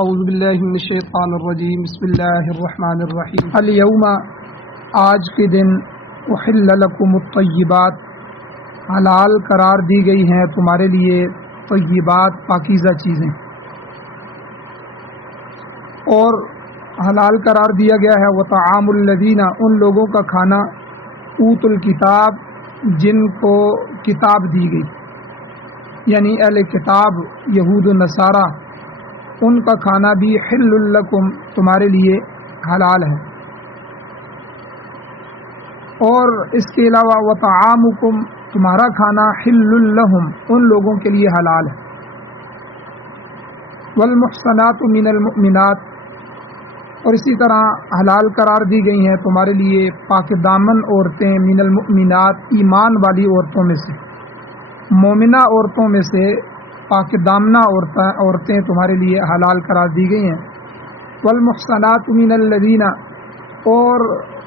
اعوذ باللہ من الشیطان الرجیم بسم اللہ الرحمن الرحیم الیوم آج کے دن احل لکم الطیبات حلال قرار دی گئی ہیں تمہارے لیے طیبات پاکیزہ چیزیں، اور حلال قرار دیا گیا ہے وطعام الذین ان لوگوں کا کھانا اوت الکتاب جن کو کتاب دی گئی، یعنی اہل کتاب یہود و نصارہ، ان کا کھانا بھی حل لکم تمہارے لیے حلال ہے، اور اس کے علاوہ وطعامکم تمہارا کھانا حل لہم ان لوگوں کے لیے حلال ہے۔ والمحصنات من المؤمنات، اور اسی طرح حلال قرار دی گئی ہیں تمہارے لیے پاک دامن عورتیں من المؤمنات ایمان والی عورتوں میں سے، مومنہ عورتوں میں سے پاک دامنہ عورتیں تمہارے لیے حلال قرار دی گئی ہیں۔ والمحصنات من الذین، اور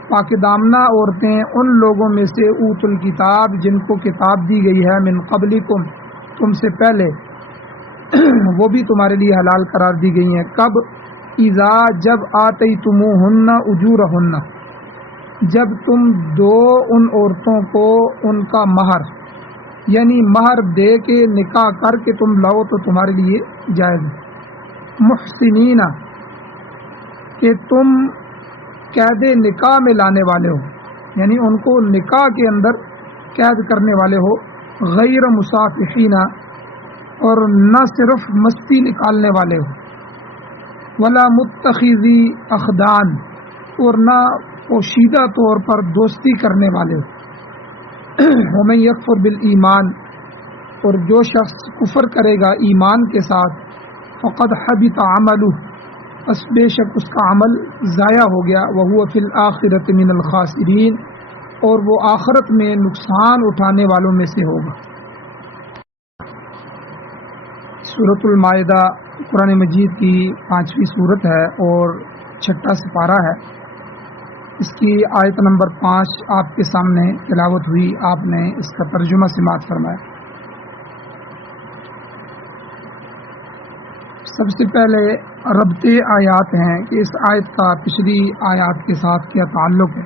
پاک دامنہ عورتیں ان لوگوں میں سے اوت الکتاب جن کو کتاب دی گئی ہے من قبلکم تم سے پہلے، وہ بھی تمہارے لیے حلال قرار دی گئی ہیں۔ کب؟ اذا جب آتیتموہن اجورہن، جب تم دو ان عورتوں کو ان کا مہر، یعنی مہر دے کے نکاح کر کے تم لاؤ تو تمہارے لیے جائز ہے۔ محسنین، کہ تم قید نکاح میں لانے والے ہو، یعنی ان کو نکاح کے اندر قید کرنے والے ہو، غیر مصافحین، اور نہ صرف مستی نکالنے والے ہو، ولا متخذی اخدان، اور نہ پوشیدہ طور پر دوستی کرنے والے ہو۔ ومن یکفر بالایمان، اور جو شخص کفر کرے گا ایمان کے ساتھ، فقد حبط عملہ، پس بے شک اس کا عمل ضائع ہو گیا، وہو فی الآخرۃ من الخاسرین، اور وہ آخرت میں نقصان اٹھانے والوں میں سے ہوگا۔ سورۃ المائدہ قرآن مجید کی 5ویں سورت ہے اور 6واں سپارہ ہے۔ اس کی آیت نمبر 5 آپ کے سامنے تلاوت ہوئی، آپ نے اس کا ترجمہ سماعت فرمایا۔ سب سے پہلے ربط آیات ہیں کہ اس آیت کا پچھلی آیات کے ساتھ کیا تعلق ہے۔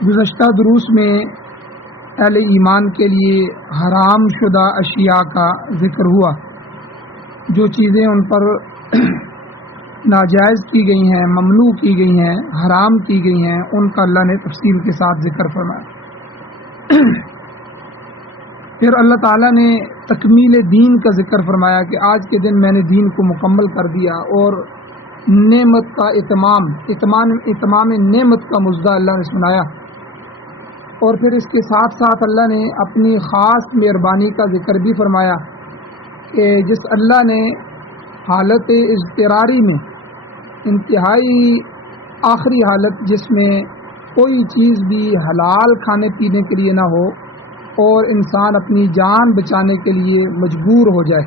گزشتہ دروس میں اہل ایمان کے لیے حرام شدہ اشیاء کا ذکر ہوا، جو چیزیں ان پر ناجائز کی گئی ہیں، ممنوع کی گئی ہیں، حرام کی گئی ہیں، ان کا اللہ نے تفصیل کے ساتھ ذکر فرمایا۔ پھر اللہ تعالیٰ نے تکمیل دین کا ذکر فرمایا کہ آج کے دن میں نے دین کو مکمل کر دیا، اور نعمت کا اتمام نعمت کا مژدہ اللہ نے سنایا۔ اور پھر اس کے ساتھ ساتھ اللہ نے اپنی خاص مہربانی کا ذکر بھی فرمایا کہ جس اللہ نے حالت اضطراری میں، انتہائی آخری حالت جس میں کوئی چیز بھی حلال کھانے پینے کے لیے نہ ہو اور انسان اپنی جان بچانے کے لیے مجبور ہو جائے،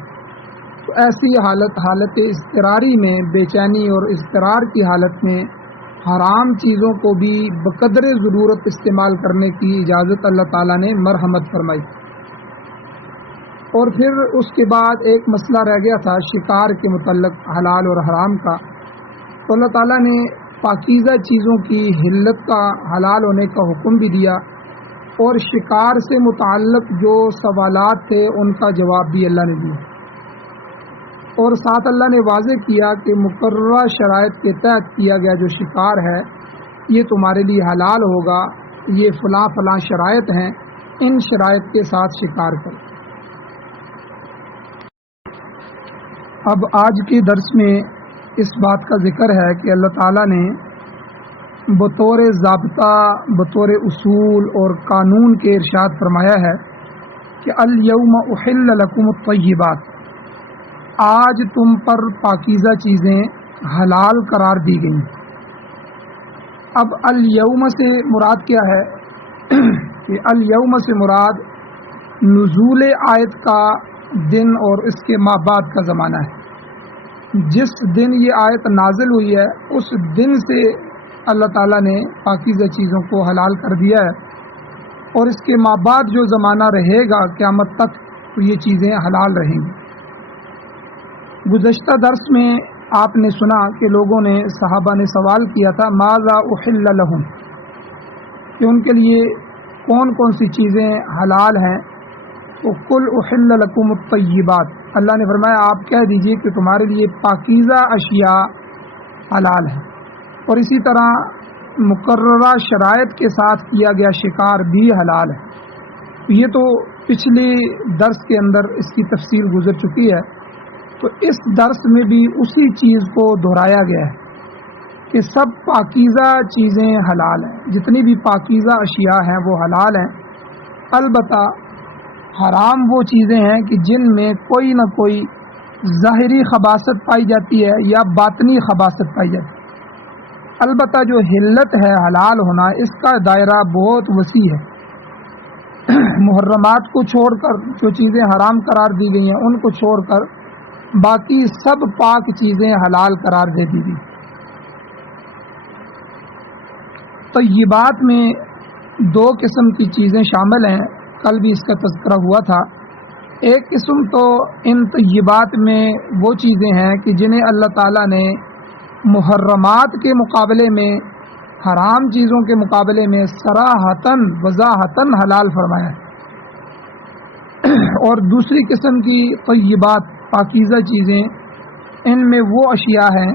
تو ایسی حالت اضطراری میں، بے چینی اور اضطرار کی حالت میں حرام چیزوں کو بھی بقدر ضرورت استعمال کرنے کی اجازت اللہ تعالیٰ نے مرحمت فرمائی۔ اور پھر اس کے بعد ایک مسئلہ رہ گیا تھا شکار کے متعلق حلال اور حرام کا، تو اللہ تعالیٰ نے پاکیزہ چیزوں کی حلت کا، حلال ہونے کا حکم بھی دیا، اور شکار سے متعلق جو سوالات تھے ان کا جواب بھی اللہ نے دیا، اور ساتھ اللہ نے واضح کیا کہ مقررہ شرائط کے تحت کیا گیا جو شکار ہے یہ تمہارے لیے حلال ہوگا، یہ فلاں فلاں شرائط ہیں، ان شرائط کے ساتھ شکار کرو۔ اب آج کے درس میں اس بات کا ذکر ہے کہ اللہ تعالیٰ نے بطور ضابطہ، بطور اصول اور قانون کے ارشاد فرمایا ہے کہ الیوم احل لکم الطیبات، آج تم پر پاکیزہ چیزیں حلال قرار دی گئیں۔ اب الیوم سے مراد کیا ہے؟ کہ الیوم سے مراد نزول آیت کا دن اور اس کے ماہ بعد کا زمانہ ہے۔ جس دن یہ آیت نازل ہوئی ہے اس دن سے اللہ تعالیٰ نے پاکیزہ چیزوں کو حلال کر دیا ہے، اور اس کے ماں بعد جو زمانہ رہے گا قیامت تک تو یہ چیزیں حلال رہیں گی۔ گزشتہ درس میں آپ نے سنا کہ لوگوں نے صحابہ نے سوال کیا تھا ماذا احل لہم، کہ ان کے لیے کون کون سی چیزیں حلال ہیں. تو قل احل لکم الطیبات، اللہ نے فرمایا آپ کہہ دیجئے کہ تمہارے لیے پاکیزہ اشیاء حلال ہیں، اور اسی طرح مقررہ شرائط کے ساتھ کیا گیا شکار بھی حلال ہے. یہ تو پچھلے درس کے اندر اس کی تفصیل گزر چکی ہے، تو اس درس میں بھی اسی چیز کو دہرایا گیا ہے کہ سب پاکیزہ چیزیں حلال ہیں، جتنی بھی پاکیزہ اشیاء ہیں وہ حلال ہیں. البتہ حرام وہ چیزیں ہیں کہ جن میں کوئی نہ کوئی ظاہری خباثت پائی جاتی ہے یا باطنی خباثت پائی جاتی ہے. البتہ جو حلت ہے حلال ہونا، اس کا دائرہ بہت وسیع ہے. محرمات کو چھوڑ کر جو چیزیں حرام قرار دی گئی ہیں ان کو چھوڑ کر باقی سب پاک چیزیں حلال قرار دے دی گئی. طیبات میں دو قسم کی چیزیں شامل ہیں، کل بھی اس کا تذکرہ ہوا تھا. ایک قسم تو ان طیبات میں وہ چیزیں ہیں کہ جنہیں اللہ تعالیٰ نے محرمات کے مقابلے میں، حرام چیزوں کے مقابلے میں صراحتاً وضاحتاً حلال فرمایا ہے. اور دوسری قسم کی طیبات پاکیزہ چیزیں، ان میں وہ اشیاء ہیں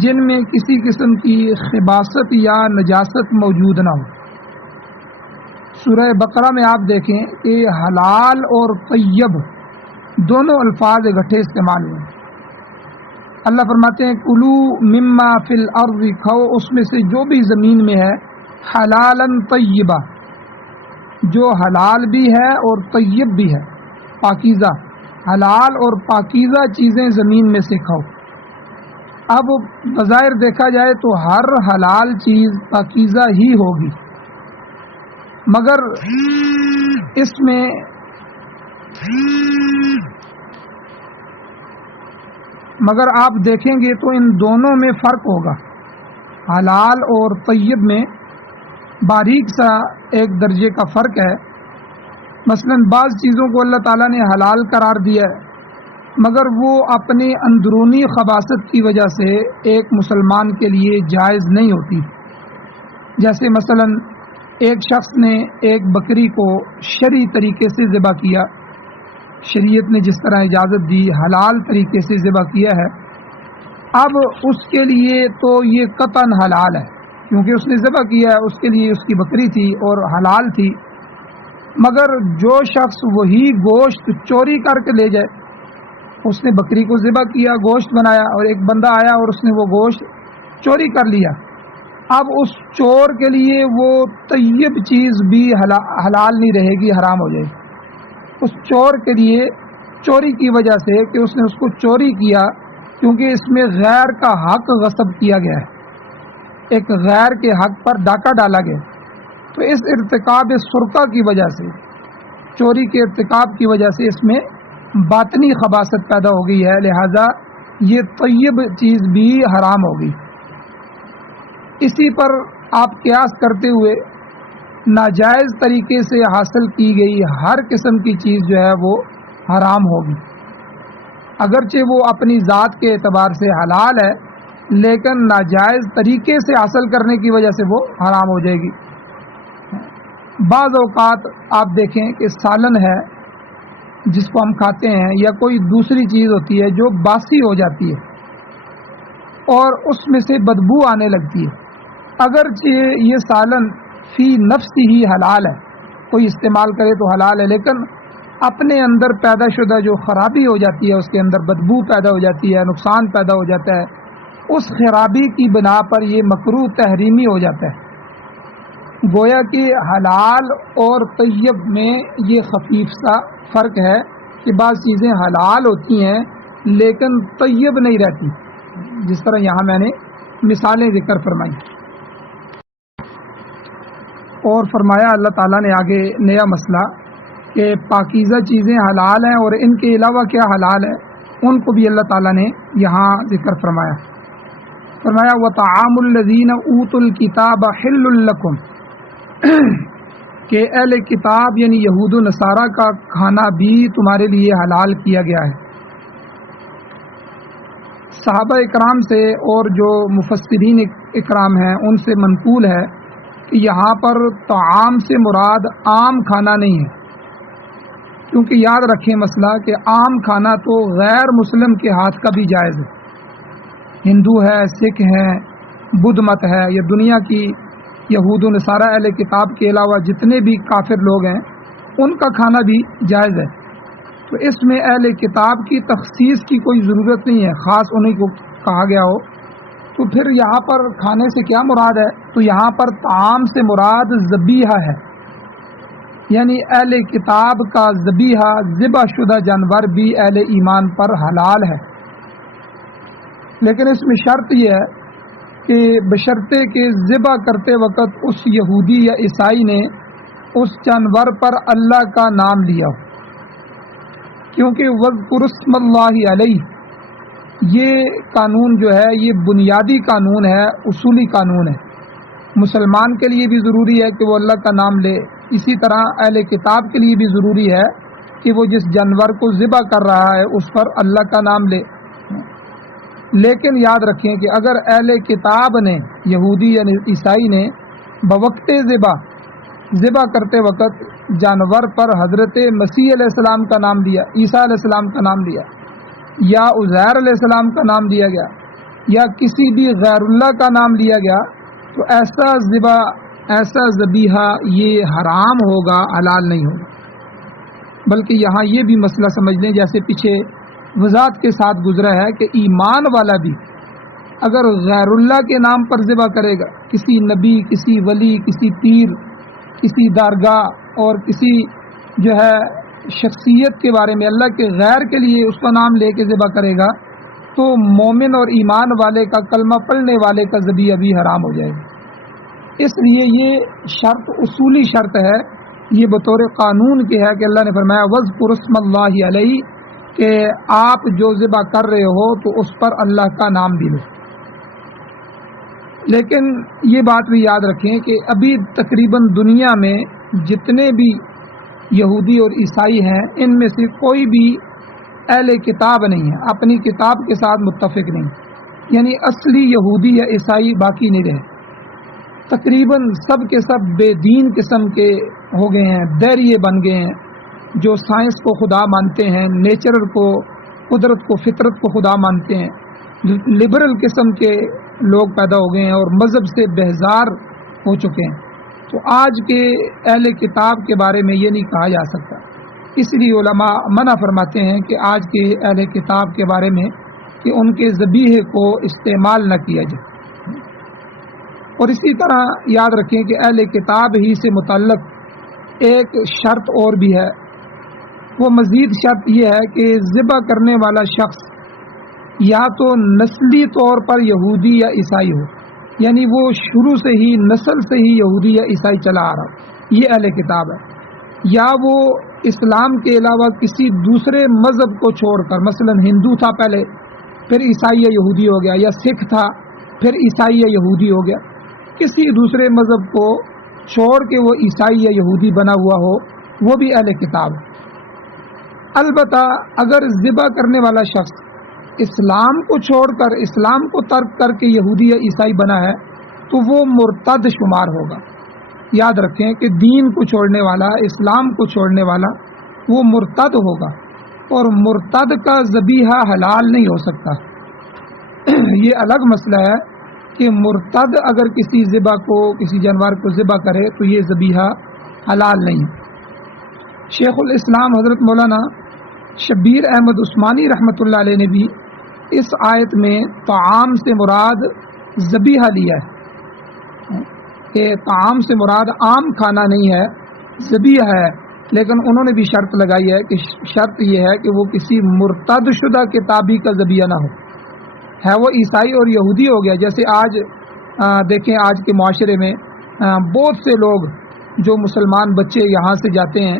جن میں کسی قسم کی خباثت یا نجاست موجود نہ ہو. سورہ بقرہ میں آپ دیکھیں کہ حلال اور طیب دونوں الفاظ اکٹھے استعمال ہوئے. اللہ فرماتے ہیں کلو مما فی الارض، کھاؤ اس میں سے جو بھی زمین میں ہے، حلالاً طیبہ، جو حلال بھی ہے اور طیب بھی ہے، پاکیزہ. حلال اور پاکیزہ چیزیں زمین میں سے کھاؤ. اب بظاہر دیکھا جائے تو ہر حلال چیز پاکیزہ ہی ہوگی، مگر آپ دیکھیں گے تو ان دونوں میں فرق ہوگا. حلال اور طیب میں باریک سا ایک درجے کا فرق ہے. مثلا بعض چیزوں کو اللہ تعالیٰ نے حلال قرار دیا ہے، مگر وہ اپنے اندرونی خباثت کی وجہ سے ایک مسلمان کے لیے جائز نہیں ہوتی. جیسے مثلا ایک شخص نے ایک بکری کو شرعی طریقے سے ذبح کیا، شریعت نے جس طرح اجازت دی حلال طریقے سے ذبح کیا ہے. اب اس کے لیے تو یہ قطعاً حلال ہے، کیونکہ اس نے ذبح کیا ہے، اس کے لیے اس کی بکری تھی اور حلال تھی. مگر جو شخص وہی گوشت چوری کر کے لے جائے، اس نے بکری کو ذبح کیا، گوشت بنایا، اور ایک بندہ آیا اور اس نے وہ گوشت چوری کر لیا. اب اس چور کے لیے وہ طیب چیز بھی حلال نہیں رہے گی، حرام ہو جائے گی. اس چور کے لیے چوری کی وجہ سے کہ اس نے اس کو چوری کیا، کیونکہ اس میں غیر کا حق غصب کیا گیا ہے، ایک غیر کے حق پر ڈاکہ ڈالا گیا. تو اس ارتکاب سرقہ کی وجہ سے، چوری کے ارتکاب کی وجہ سے اس میں باطنی خباثت پیدا ہو گئی ہے، لہذا یہ طیب چیز بھی حرام ہوگی. اسی پر آپ قیاس کرتے ہوئے ناجائز طریقے سے حاصل کی گئی ہر قسم کی چیز جو ہے وہ حرام ہوگی. اگرچہ وہ اپنی ذات کے اعتبار سے حلال ہے، لیکن ناجائز طریقے سے حاصل کرنے کی وجہ سے وہ حرام ہو جائے گی. بعض اوقات آپ دیکھیں کہ سالن ہے جس کو ہم کھاتے ہیں، یا کوئی دوسری چیز ہوتی ہے جو باسی ہو جاتی ہے اور اس میں سے بدبو آنے لگتی ہے. اگرچہ یہ سالن فی نفس ہی حلال ہے، کوئی استعمال کرے تو حلال ہے، لیکن اپنے اندر پیدا شدہ جو خرابی ہو جاتی ہے، اس کے اندر بدبو پیدا ہو جاتی ہے، نقصان پیدا ہو جاتا ہے، اس خرابی کی بنا پر یہ مکروہ تحریمی ہو جاتا ہے. گویا کہ حلال اور طیب میں یہ خفیف سا فرق ہے کہ بعض چیزیں حلال ہوتی ہیں لیکن طیب نہیں رہتی، جس طرح یہاں میں نے مثالیں ذکر فرمائی. اور فرمایا اللہ تعالیٰ نے آگے نیا مسئلہ کہ پاکیزہ چیزیں حلال ہیں اور ان کے علاوہ کیا حلال ہے، ان کو بھی اللہ تعالیٰ نے یہاں ذکر فرمایا. وَطَعَامُ الَّذِينَ أُوتُوا الْكِتَابَ حِلٌّ لَكُمْ، کہ اہل کتاب یعنی یہود و نصارہ کا کھانا بھی تمہارے لیے حلال کیا گیا ہے. صحابہ اکرام سے اور جو مفسرین اکرام ہیں ان سے منقول ہے کہ یہاں پر طعام سے مراد عام کھانا نہیں ہے، کیونکہ یاد رکھیں مسئلہ کہ عام کھانا تو غیر مسلم کے ہاتھ کا بھی جائز ہے، ہندو ہے، سکھ ہے، بدھ مت ہے، یا دنیا کی یہود و نصارہ اہل کتاب کے علاوہ جتنے بھی کافر لوگ ہیں ان کا کھانا بھی جائز ہے۔ تو اس میں اہل کتاب کی تخصیص کی کوئی ضرورت نہیں ہے، خاص انہیں کو کہا گیا ہو۔ تو پھر یہاں پر کھانے سے کیا مراد ہے؟ تو یہاں پر طعام سے مراد ذبیحہ ہے، یعنی اہل کتاب کا ذبح شدہ جانور بھی اہل ایمان پر حلال ہے، لیکن اس میں شرط یہ ہے کہ بشرطے کہ ذبح کرتے وقت اس یہودی یا عیسائی نے اس جانور پر اللہ کا نام لیا ہو، کیونکہ وَاذْكُرُوا اسْمَ اللَّهِ عَلَيْهِ یہ قانون جو ہے یہ بنیادی قانون ہے، اصولی قانون ہے، مسلمان کے لیے بھی ضروری ہے کہ وہ اللہ کا نام لے، اسی طرح اہل کتاب کے لیے بھی ضروری ہے کہ وہ جس جانور کو ذبح کر رہا ہے اس پر اللہ کا نام لے۔ لیکن یاد رکھیں کہ اگر اہل کتاب نے، یہودی یا عیسائی نے بوقت ذبح کرتے وقت جانور پر حضرت مسیح علیہ السلام کا نام دیا، عیسیٰ علیہ السلام کا نام دیا، یا عزیر علیہ السلام کا نام دیا گیا، یا کسی بھی غیر اللہ کا نام لیا گیا، تو ایسا ذبیحہ یہ حرام ہوگا، حلال نہیں ہوگا۔ بلکہ یہاں یہ بھی مسئلہ سمجھ لیں، جیسے پیچھے وضاحت کے ساتھ گزرا ہے کہ ایمان والا بھی اگر غیر اللہ کے نام پر ذبح کرے گا، کسی نبی، کسی ولی، کسی پیر، کسی درگاہ اور کسی جو ہے شخصیت کے بارے میں اللہ کے غیر کے لیے اس کا نام لے کے ذبح کرے گا، تو مومن اور ایمان والے کا، کلمہ پڑھنے والے کا ذبیحہ بھی حرام ہو جائے گا۔ اس لیے یہ شرط اصولی شرط ہے، یہ بطور قانون کے ہے کہ اللہ نے فرمایا وَاذْكُرُوا اسْمَ اللَّهِ عَلَيْهِ کہ آپ جو ذبح کر رہے ہو تو اس پر اللہ کا نام بھی لو۔ لیکن یہ بات بھی یاد رکھیں کہ ابھی تقریباً دنیا میں جتنے بھی یہودی اور عیسائی ہیں ان میں سے کوئی بھی اہل کتاب نہیں ہے، اپنی کتاب کے ساتھ متفق نہیں، یعنی اصلی یہودی یا عیسائی باقی نہیں رہے، تقریباً سب کے سب بے دین قسم کے ہو گئے ہیں، دیریے بن گئے ہیں، جو سائنس کو خدا مانتے ہیں، نیچر کو، قدرت کو، فطرت کو خدا مانتے ہیں، لبرل قسم کے لوگ پیدا ہو گئے ہیں اور مذہب سے بیزار ہو چکے ہیں۔ تو آج کے اہل کتاب کے بارے میں یہ نہیں کہا جا سکتا، اس لیے علماء منع فرماتے ہیں کہ آج کے اہل کتاب کے بارے میں کہ ان کے ذبیحے کو استعمال نہ کیا جائے۔ اور اسی طرح یاد رکھیں کہ اہل کتاب ہی سے متعلق ایک شرط اور بھی ہے، وہ مزید شرط یہ ہے کہ ذبح کرنے والا شخص یا تو نسلی طور پر یہودی یا عیسائی ہو، یعنی وہ شروع سے ہی نسل سے ہی یہودی یا عیسائی چلا آ رہا، یہ اہل کتاب ہے، یا وہ اسلام کے علاوہ کسی دوسرے مذہب کو چھوڑ کر، مثلا ہندو تھا پہلے پھر عیسائی یا یہودی ہو گیا، یا سکھ تھا پھر عیسائی یا یہودی ہو گیا، کسی دوسرے مذہب کو چھوڑ کے وہ عیسائی یا یہودی بنا ہوا ہو، وہ بھی اہل کتاب ہے۔ البتہ اگر ذبح کرنے والا شخص اسلام کو چھوڑ کر، اسلام کو ترک کر کے یہودی یا عیسائی بنا ہے تو وہ مرتد شمار ہوگا۔ یاد رکھیں کہ دین کو چھوڑنے والا، اسلام کو چھوڑنے والا وہ مرتد ہوگا، اور مرتد کا ذبیحہ حلال نہیں ہو سکتا۔ یہ الگ مسئلہ ہے کہ مرتد اگر کسی ذبح کو، کسی جانور کو ذبح کرے تو یہ ذبیحہ حلال نہیں۔ شیخ الاسلام حضرت مولانا شبیر احمد عثمانی رحمۃ اللہ علیہ نے بھی اس آیت میں طعام سے مراد ذبیحہ لیا ہے، کہ طعام سے مراد عام کھانا نہیں ہے، ذبیحہ ہے، لیکن انہوں نے بھی شرط لگائی ہے کہ شرط یہ ہے کہ وہ کسی مرتد شدہ کتابی کا ذبیحہ نہ ہے وہ عیسائی اور یہودی ہو گیا۔ جیسے آج دیکھیں آج کے معاشرے میں بہت سے لوگ جو مسلمان بچے یہاں سے جاتے ہیں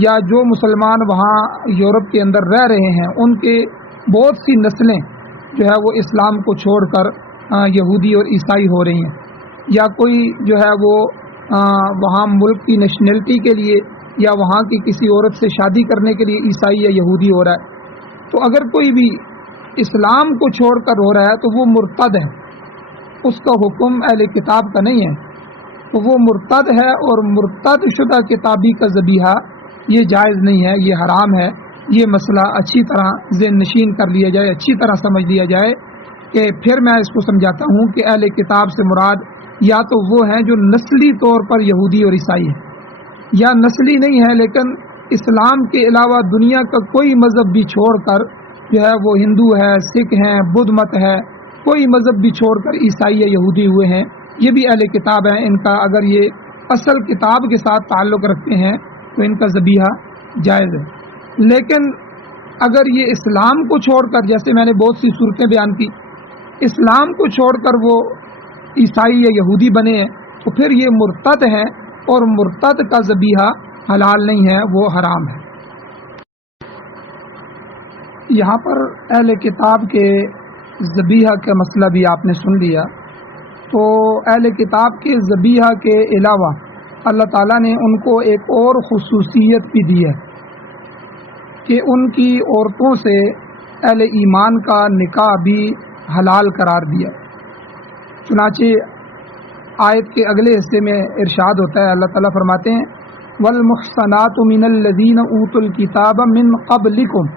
یا جو مسلمان وہاں یورپ کے اندر رہ رہے ہیں، ان کے بہت سی نسلیں جو ہے وہ اسلام کو چھوڑ کر یہودی اور عیسائی ہو رہی ہیں، یا کوئی جو ہے وہ وہاں ملک کی نیشنلٹی کے لیے یا وہاں کی کسی عورت سے شادی کرنے کے لیے عیسائی یا یہودی ہو رہا ہے۔ تو اگر کوئی بھی اسلام کو چھوڑ کر رو رہا ہے تو وہ مرتد ہے، اس کا حکم اہل کتاب کا نہیں ہے، تو وہ مرتد ہے، اور مرتد شدہ کتابی کا ذبیحہ یہ جائز نہیں ہے، یہ حرام ہے۔ یہ مسئلہ اچھی طرح ذہن نشین کر لیا جائے، اچھی طرح سمجھ لیا جائے کہ پھر میں اس کو سمجھاتا ہوں کہ اہل کتاب سے مراد یا تو وہ ہیں جو نسلی طور پر یہودی اور عیسائی ہیں، یا نسلی نہیں ہے لیکن اسلام کے علاوہ دنیا کا کوئی مذہب بھی چھوڑ کر جو ہے وہ ہندو ہے، سکھ ہیں، بدھ مت ہے، کوئی مذہب بھی چھوڑ کر عیسائی یا یہودی ہوئے ہیں، یہ بھی اہل کتاب ہیں۔ ان کا اگر یہ اصل کتاب کے ساتھ تعلق رکھتے ہیں تو ان کا ذبیحہ جائز ہے۔ لیکن اگر یہ اسلام کو چھوڑ کر، جیسے میں نے بہت سی صورتیں بیان کی، اسلام کو چھوڑ کر وہ عیسائی یا یہودی بنے ہیں تو پھر یہ مرتد ہیں، اور مرتد کا ذبیحہ حلال نہیں ہے، وہ حرام ہے۔ یہاں پر اہل کتاب کے ذبیحہ کا مسئلہ بھی آپ نے سن لیا، تو اہل کتاب کے ذبیحہ کے علاوہ اللہ تعالیٰ نے ان کو ایک اور خصوصیت بھی دی ہے کہ ان کی عورتوں سے اہل ایمان کا نکاح بھی حلال قرار دیا۔ چنانچہ آیت کے اگلے حصے میں ارشاد ہوتا ہے، اللہ تعالیٰ فرماتے ہیں وَالْمُحْصَنَاتُ مِنَ الَّذِينَ أُوتُوا الْكِتَابَ مِنْ قَبْلِكُمْ،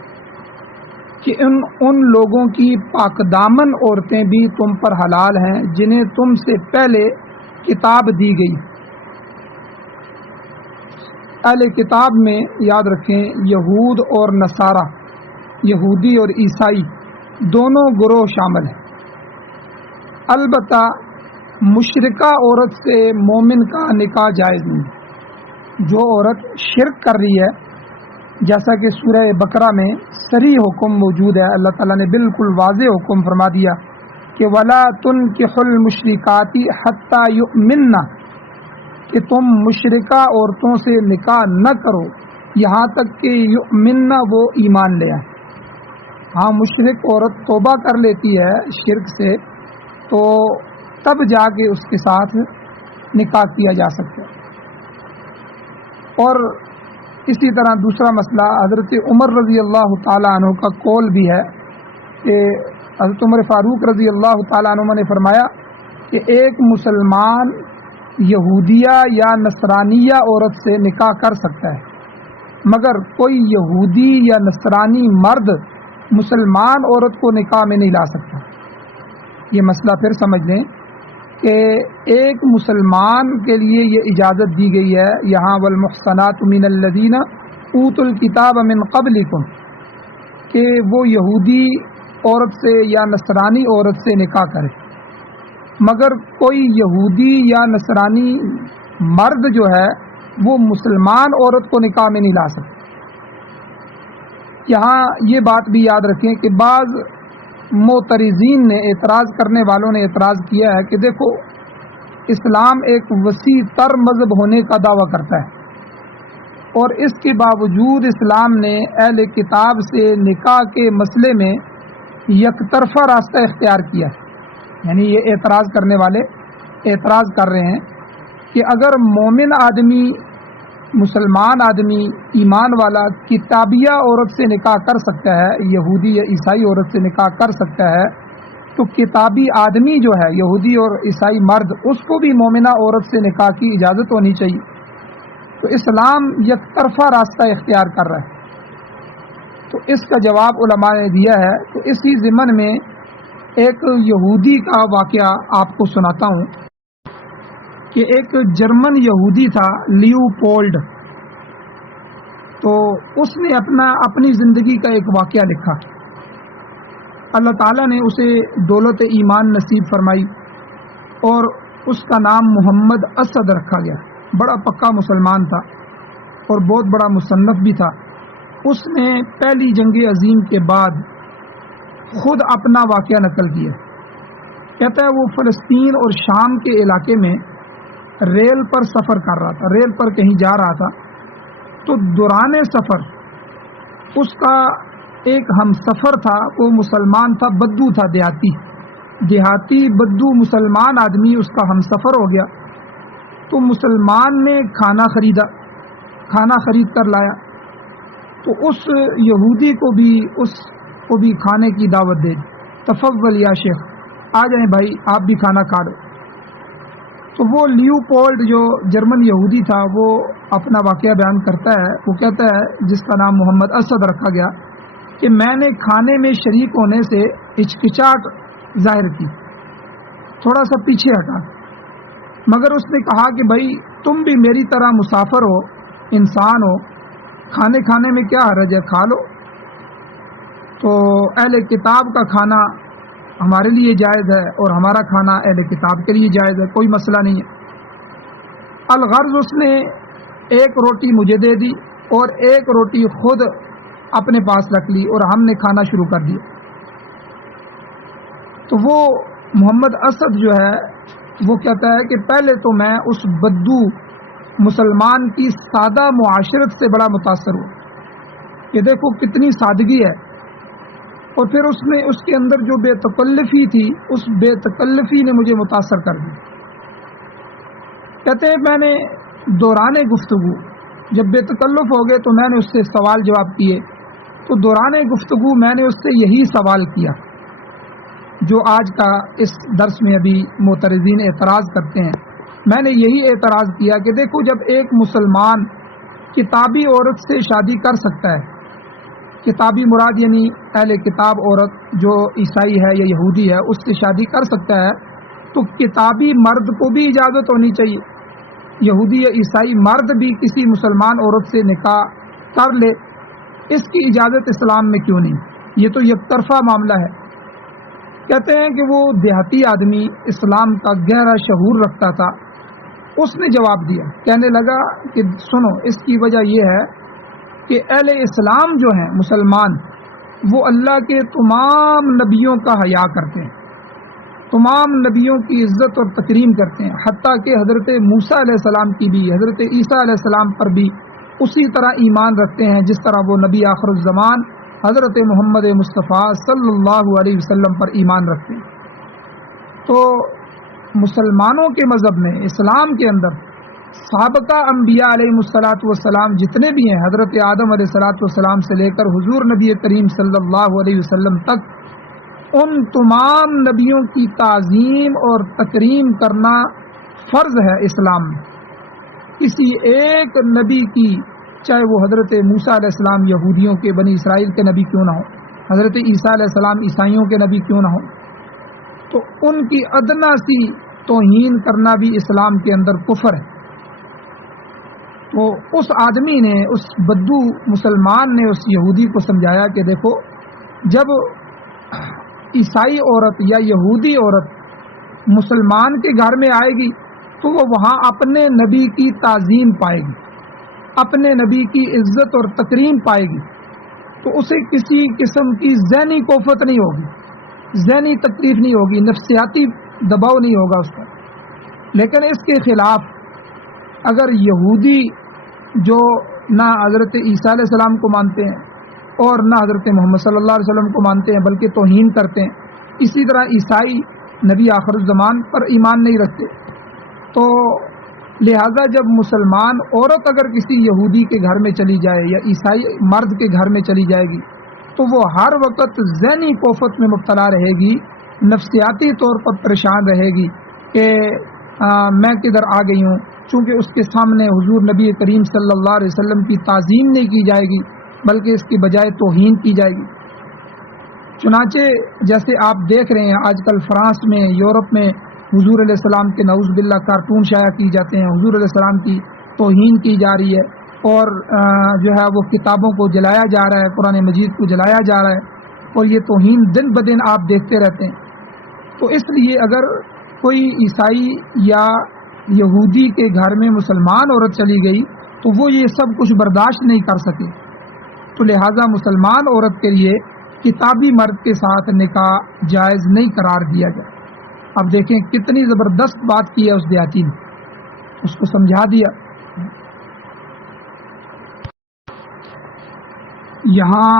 کہ ان لوگوں کی پاک دامن عورتیں بھی تم پر حلال ہیں جنہیں تم سے پہلے کتاب دی گئی۔ اہل کتاب میں یاد رکھیں یہود اور نصارہ، یہودی اور عیسائی دونوں گروہ شامل ہیں۔ البتہ مشرکہ عورت سے مومن کا نکاح جائز نہیں۔ جو عورت شرک کر رہی ہے، جیسا کہ سورہ بقرہ میں صریح حکم موجود ہے، اللہ تعالیٰ نے بالکل واضح حکم فرما دیا کہ وَلَا تُنْكِحُوا الْمُشْرِكَاتِ حَتَّى يُؤْمِنَّ، کہ تم مشرکہ عورتوں سے نکاح نہ کرو یہاں تک کہ یؤمنہ، وہ ایمان لے آئیں۔ ہاں، مشرک عورت توبہ کر لیتی ہے شرک سے تو تب جا کے اس کے ساتھ نکاح کیا جا سکتا ہے۔ اور اسی طرح دوسرا مسئلہ، حضرت عمر رضی اللہ تعالیٰ عنہ کا قول بھی ہے کہ حضرت عمر فاروق رضی اللہ تعالیٰ عنہ نے فرمایا کہ ایک مسلمان یہودیہ یا نصرانیہ عورت سے نکاح کر سکتا ہے، مگر کوئی یہودی یا نصرانی مرد مسلمان عورت کو نکاح میں نہیں لا سکتا۔ یہ مسئلہ پھر سمجھ لیں کہ ایک مسلمان کے لیے یہ اجازت دی گئی ہے یہاں والمحصنات من الذین اوتوا الکتاب من قبلکم، کہ وہ یہودی عورت سے یا نصرانی عورت سے نکاح کرے، مگر کوئی یہودی یا نصرانی مرد جو ہے وہ مسلمان عورت کو نکاح میں نہیں لا سکتا۔ یہاں یہ بات بھی یاد رکھیں کہ بعض معترضین نے، اعتراض کرنے والوں نے اعتراض کیا ہے کہ دیکھو اسلام ایک وسیع تر مذہب ہونے کا دعویٰ کرتا ہے، اور اس کے باوجود اسلام نے اہل کتاب سے نکاح کے مسئلے میں یک طرفہ راستہ اختیار کیا ہے۔ یعنی یہ اعتراض کرنے والے اعتراض کر رہے ہیں کہ اگر مومن آدمی، مسلمان آدمی، ایمان والا کتابیہ عورت سے نکاح کر سکتا ہے، یہودی یا عیسائی عورت سے نکاح کر سکتا ہے، تو کتابی آدمی جو ہے یہودی اور عیسائی مرد، اس کو بھی مومنہ عورت سے نکاح کی اجازت ہونی چاہیے۔ تو اسلام یک طرفہ راستہ اختیار کر رہا ہے۔ تو اس کا جواب علماء نے دیا ہے۔ تو اسی ضمن میں ایک یہودی کا واقعہ آپ کو سناتا ہوں کہ ایک جرمن یہودی تھا لیوپولڈ، تو اس نے اپنی زندگی کا ایک واقعہ لکھا۔ اللہ تعالیٰ نے اسے دولت ایمان نصیب فرمائی اور اس کا نام محمد اسد رکھا گیا۔ بڑا پکا مسلمان تھا اور بہت بڑا مصنف بھی تھا۔ اس نے پہلی جنگ عظیم کے بعد خود اپنا واقعہ نقل کیا۔ کہتا ہے وہ فلسطین اور شام کے علاقے میں ریل پر سفر کر رہا تھا، ریل پر کہیں جا رہا تھا، تو دوران سفر اس کا ایک ہم سفر تھا، وہ مسلمان تھا، بدو تھا، دیہاتی بدو مسلمان آدمی اس کا ہم سفر ہو گیا۔ تو مسلمان نے کھانا خریدا، کھانا خرید کر لایا، تو اس یہودی کو بھی اس کو بھی کھانے کی دعوت دے دی، تفضل یا شیخ، آ جائیں بھائی آپ بھی کھانا کھا لو۔ تو وہ لیوپولڈ جو جرمن یہودی تھا وہ اپنا واقعہ بیان کرتا ہے، وہ کہتا ہے جس کا نام محمد اسد رکھا گیا کہ میں نے کھانے میں شریک ہونے سے ہچکچاہٹ ظاہر کی، تھوڑا سا پیچھے ہٹا، مگر اس نے کہا کہ بھائی تم بھی میری طرح مسافر ہو، انسان ہو، کھانے میں کیا حرج ہے، کھا لو۔ تو اہل کتاب کا کھانا ہمارے لیے جائز ہے اور ہمارا کھانا اہل کتاب کے لیے جائز ہے، کوئی مسئلہ نہیں ہے۔ الغرض اس نے ایک روٹی مجھے دے دی اور ایک روٹی خود اپنے پاس رکھ لی اور ہم نے کھانا شروع کر دیا۔ تو وہ محمد اسد جو ہے وہ کہتا ہے کہ پہلے تو میں اس بدو مسلمان کی سادہ معاشرت سے بڑا متاثر ہوا کہ دیکھو کتنی سادگی ہے، اور پھر اس میں اس کے اندر جو بے تکلفی تھی، اس بے تکلفی نے مجھے متاثر کر دی۔ کہتے ہیں میں نے دوران گفتگو جب بے تکلف ہو گئے تو میں نے اس سے سوال جواب کیے، تو دوران گفتگو میں نے اس سے یہی سوال کیا جو آج کا اس درس میں ابھی معترضین اعتراض کرتے ہیں۔ میں نے یہی اعتراض کیا کہ دیکھو جب ایک مسلمان کتابی عورت سے شادی کر سکتا ہے، کتابی مراد یعنی اہل کتاب عورت جو عیسائی ہے یا یہودی ہے اس سے شادی کر سکتا ہے، تو کتابی مرد کو بھی اجازت ہونی چاہیے، یہودی یا عیسائی مرد بھی کسی مسلمان عورت سے نکاح کر لے، اس کی اجازت اسلام میں کیوں نہیں؟ یہ تو یک طرفہ معاملہ ہے۔ کہتے ہیں کہ وہ دیہاتی آدمی اسلام کا گہرا شعور رکھتا تھا، اس نے جواب دیا، کہنے لگا کہ سنو اس کی وجہ یہ ہے کہ اہل اسلام جو ہیں مسلمان وہ اللہ کے تمام نبیوں کا حیا کرتے ہیں، تمام نبیوں کی عزت اور تکریم کرتے ہیں، حتیٰ کہ حضرت موسیٰ علیہ السلام کی بھی، حضرت عیسیٰ علیہ السلام پر بھی اسی طرح ایمان رکھتے ہیں جس طرح وہ نبی آخر الزمان حضرت محمد مصطفیٰ صلی اللہ علیہ وسلم پر ایمان رکھتے ہیں۔ تو مسلمانوں کے مذہب میں، اسلام کے اندر سابقہ انبیاء علیہ الصلاۃ والسلام جتنے بھی ہیں، حضرت آدم علیہ الصلاۃ والسلام سے لے کر حضور نبی کریم صلی اللہ علیہ وسلم تک، ان تمام نبیوں کی تعظیم اور تکریم کرنا فرض ہے اسلام میں۔ کسی ایک نبی کی، چاہے وہ حضرت موسیٰ علیہ السلام یہودیوں کے بنی اسرائیل کے نبی کیوں نہ ہو، حضرت عیسیٰ علیہ السلام عیسائیوں کے نبی کیوں نہ ہو، تو ان کی ادنا سی توہین کرنا بھی اسلام کے اندر کفر ہے۔ تو اس آدمی نے، اس بدو مسلمان نے اس یہودی کو سمجھایا کہ دیکھو جب عیسائی عورت یا یہودی عورت مسلمان کے گھر میں آئے گی تو وہ وہاں اپنے نبی کی تعظیم پائے گی، اپنے نبی کی عزت اور تکریم پائے گی، تو اسے کسی قسم کی ذہنی کوفت نہیں ہوگی، ذہنی تکلیف نہیں ہوگی، نفسیاتی دباؤ نہیں ہوگا اس کا۔ لیکن اس کے خلاف اگر یہودی جو نہ حضرت عیسیٰ علیہ السلام کو مانتے ہیں اور نہ حضرت محمد صلی اللہ علیہ وسلم کو مانتے ہیں بلکہ توہین کرتے ہیں، اسی طرح عیسائی نبی آخر الزمان پر ایمان نہیں رکھتے، تو لہذا جب مسلمان عورت اگر کسی یہودی کے گھر میں چلی جائے یا عیسائی مرد کے گھر میں چلی جائے گی تو وہ ہر وقت ذہنی کوفت میں مبتلا رہے گی، نفسیاتی طور پر پریشان رہے گی کہ میں کدھر آ گئی ہوں، چونکہ اس کے سامنے حضور نبی کریم صلی اللہ علیہ وسلم کی تعظیم نہیں کی جائے گی بلکہ اس کی بجائے توہین کی جائے گی۔ چنانچہ جیسے آپ دیکھ رہے ہیں آج کل فرانس میں، یورپ میں حضور علیہ السلام کے نعوذ باللہ کارٹون شائع کی جاتے ہیں، حضور علیہ السلام کی توہین کی جا رہی ہے، اور جو ہے وہ کتابوں کو جلایا جا رہا ہے، قرآن مجید کو جلایا جا رہا ہے، اور یہ توہین دن بدن آپ دیکھتے رہتے ہیں۔ تو اس لیے اگر کوئی عیسائی یا یہودی کے گھر میں مسلمان عورت چلی گئی تو وہ یہ سب کچھ برداشت نہیں کر سکے، تو لہٰذا مسلمان عورت کے لیے کتابی مرد کے ساتھ نکاح جائز نہیں قرار دیا گیا۔ اب دیکھیں کتنی زبردست بات کی ہے اس دیہاتی نے، اس کو سمجھا دیا۔ یہاں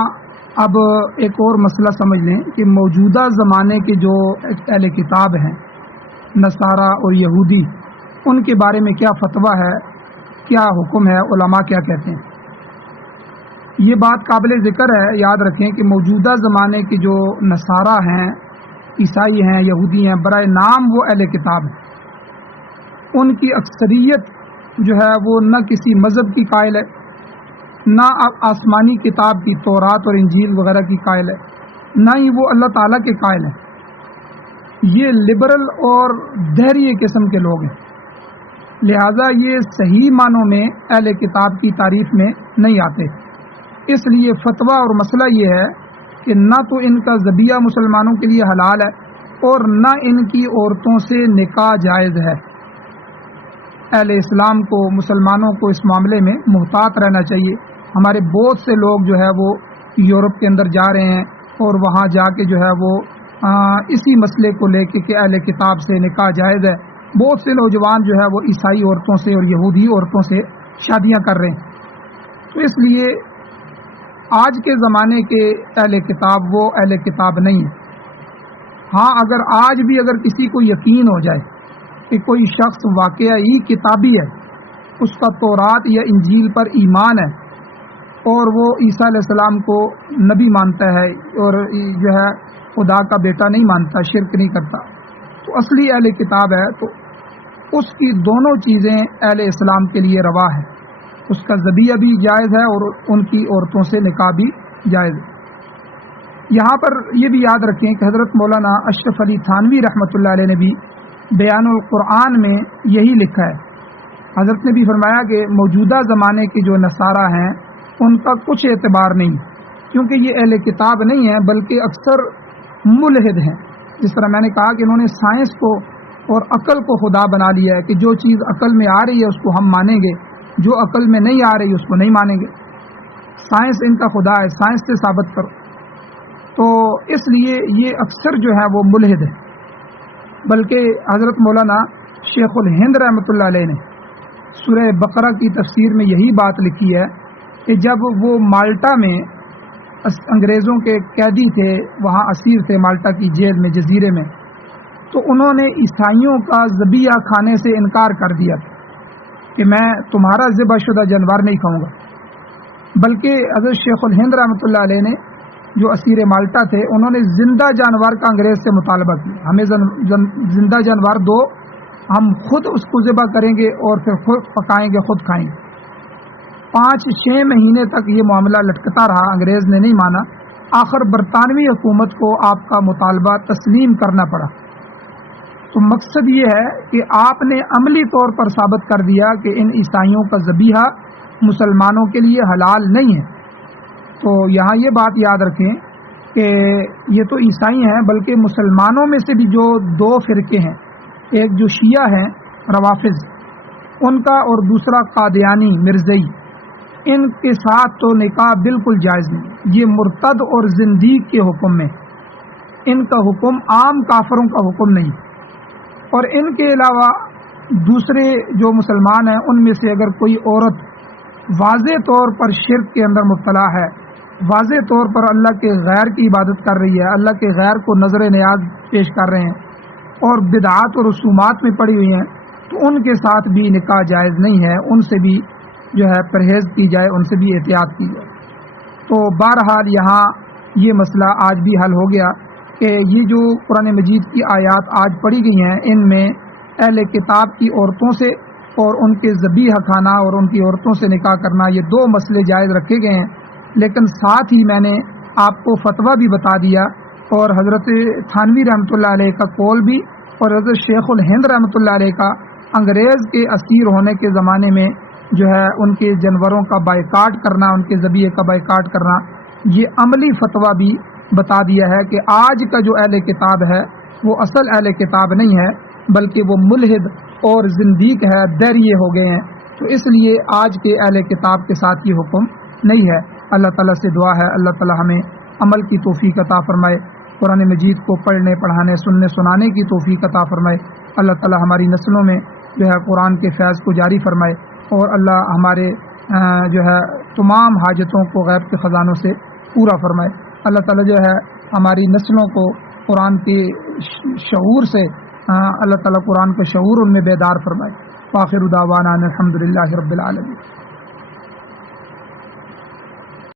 اب ایک اور مسئلہ سمجھ لیں کہ موجودہ زمانے کے جو اہل کتاب ہیں، نصارہ اور یہودی، ان کے بارے میں کیا فتویٰ ہے، کیا حکم ہے، علماء کیا کہتے ہیں۔ یہ بات قابل ذکر ہے، یاد رکھیں کہ موجودہ زمانے کے جو نصارہ ہیں، عیسائی ہیں، یہودی ہیں، برائے نام وہ اہل کتاب ہیں، ان کی اکثریت جو ہے وہ نہ کسی مذہب کی قائل ہے، نہ آسمانی کتاب کی تورات اور انجیل وغیرہ کی قائل ہے، نہ ہی وہ اللہ تعالیٰ کے قائل ہیں۔ یہ لبرل اور دہریے قسم کے لوگ ہیں، لہذا یہ صحیح معنوں میں اہل کتاب کی تعریف میں نہیں آتے۔ اس لیے فتویٰ اور مسئلہ یہ ہے کہ نہ تو ان کا ذبیحہ مسلمانوں کے لیے حلال ہے اور نہ ان کی عورتوں سے نکاح جائز ہے۔ اہل اسلام کو، مسلمانوں کو اس معاملے میں محتاط رہنا چاہیے۔ ہمارے بہت سے لوگ جو ہے وہ یورپ کے اندر جا رہے ہیں اور وہاں جا کے جو ہے وہ اسی مسئلے کو لے کے کہ اہل کتاب سے نکاح جائز ہے، بہت سے نوجوان جو ہے وہ عیسائی عورتوں سے اور یہودی عورتوں سے شادیاں کر رہے ہیں۔ تو اس لیے آج کے زمانے کے اہل کتاب وہ اہل کتاب نہیں ہے۔ ہاں، اگر آج بھی اگر کسی کو یقین ہو جائے کہ کوئی شخص واقعی کتابی ہے، اس کا تورات یا انجیل پر ایمان ہے اور وہ عیسیٰ علیہ السلام کو نبی مانتا ہے اور جو ہے خدا کا بیٹا نہیں مانتا، شرک نہیں کرتا، تو اصلی اہل کتاب ہے، تو اس کی دونوں چیزیں اہل اسلام کے لیے روا ہے۔ اس کا ذبیحہ بھی جائز ہے اور ان کی عورتوں سے نکاح بھی جائز ہے۔ یہاں پر یہ بھی یاد رکھیں کہ حضرت مولانا اشرف علی تھانوی رحمۃ اللہ علیہ نے بھی بیان القرآن میں یہی لکھا ہے۔ حضرت نے بھی فرمایا کہ موجودہ زمانے کے جو نصارہ ہیں ان کا کچھ اعتبار نہیں، کیونکہ یہ اہل کتاب نہیں ہیں بلکہ اکثر ملحد ہیں۔ جس طرح میں نے کہا کہ انہوں نے سائنس کو اور عقل کو خدا بنا لیا ہے کہ جو چیز عقل میں آ رہی ہے اس کو ہم مانیں گے، جو عقل میں نہیں آ رہی اس کو نہیں مانیں گے۔ سائنس ان کا خدا ہے، سائنس سے ثابت کرو۔ تو اس لیے یہ اکثر جو ہے وہ ملحد ہے۔ بلکہ حضرت مولانا شیخ الہند رحمۃ اللہ علیہ نے سورہ بقرہ کی تفسیر میں یہی بات لکھی ہے کہ جب وہ مالٹا میں انگریزوں کے قیدی تھے، وہاں اسیر تھے مالٹا کی جیل میں، جزیرے میں، تو انہوں نے عیسائیوں کا ذبیحہ کھانے سے انکار کر دیا کہ میں تمہارا ذبح شدہ جانور نہیں کھاؤں گا، بلکہ حضرت شیخ الہند رحمۃ اللہ علیہ نے جو اسیر مالٹا تھے انہوں نے زندہ جانور کا انگریز سے مطالبہ کیا، ہمیں زندہ جانور دو، ہم خود اس کو ذبح کریں گے اور پھر خود پکائیں گے، خود کھائیں گے۔ 5-6 مہینے تک یہ معاملہ لٹکتا رہا، انگریز نے نہیں مانا، آخر برطانوی حکومت کو آپ کا مطالبہ تسلیم کرنا پڑا۔ تو مقصد یہ ہے کہ آپ نے عملی طور پر ثابت کر دیا کہ ان عیسائیوں کا ذبیحہ مسلمانوں کے لیے حلال نہیں ہے۔ تو یہاں یہ بات یاد رکھیں کہ یہ تو عیسائی ہیں، بلکہ مسلمانوں میں سے بھی جو 2 فرقے ہیں، ایک جو شیعہ ہیں روافض ان کا اور دوسرا قادیانی مرزئی، ان کے ساتھ تو نکاح بالکل جائز نہیں، یہ مرتد اور زندیق کے حکم میں، ان کا حکم عام کافروں کا حکم نہیں۔ اور ان کے علاوہ دوسرے جو مسلمان ہیں ان میں سے اگر کوئی عورت واضح طور پر شرک کے اندر مبتلا ہے، واضح طور پر اللہ کے غیر کی عبادت کر رہی ہے، اللہ کے غیر کو نظر نیاز پیش کر رہے ہیں اور بدعات اور رسومات میں پڑی ہوئی ہیں، تو ان کے ساتھ بھی نکاح جائز نہیں ہے، ان سے بھی جو ہے پرہیز کی جائے، ان سے بھی احتیاط کی جائے۔ تو بہرحال یہاں یہ مسئلہ آج بھی حل ہو گیا کہ یہ جو قرآن مجید کی آیات آج پڑھی گئی ہیں ان میں اہل کتاب کی عورتوں سے اور ان کے ذبیحہ کھانا اور ان کی عورتوں سے نکاح کرنا، یہ 2 مسئلے جائز رکھے گئے ہیں، لیکن ساتھ ہی میں نے آپ کو فتویٰ بھی بتا دیا اور حضرت تھانوی رحمۃ اللہ علیہ کا قول بھی اور حضرت شیخ الہند رحمۃ اللہ علیہ کا انگریز کے اسیر ہونے کے زمانے میں جو ہے ان کے جانوروں کا بائیکاٹ کرنا، ان کے ذبیحے کا بائیکاٹ کرنا، یہ عملی فتویٰ بھی بتا دیا ہے کہ آج کا جو اہل کتاب ہے وہ اصل اہل کتاب نہیں ہے بلکہ وہ ملحد اور زندیق ہے، دہریے ہو گئے ہیں۔ تو اس لیے آج کے اہل کتاب کے ساتھ یہ حکم نہیں ہے۔ اللہ تعالیٰ سے دعا ہے اللہ تعالیٰ ہمیں عمل کی توفیق عطا فرمائے، قرآن مجید کو پڑھنے پڑھانے سننے سنانے کی توفیق عطا فرمائے۔ اللہ تعالیٰ ہماری نسلوں میں جو ہے قرآن کے فیض کو جاری فرمائے اور اللہ ہمارے جو ہے تمام حاجتوں کو غیب کے خزانوں سے پورا فرمائے۔ اللہ تعالیٰ جو ہے ہماری نسلوں کو قرآن کے شعور سے اللہ تعالیٰ قرآن کا شعور ان میں بیدار فرمائے۔ وآخر دعوانا الحمد للہ رب العالمین۔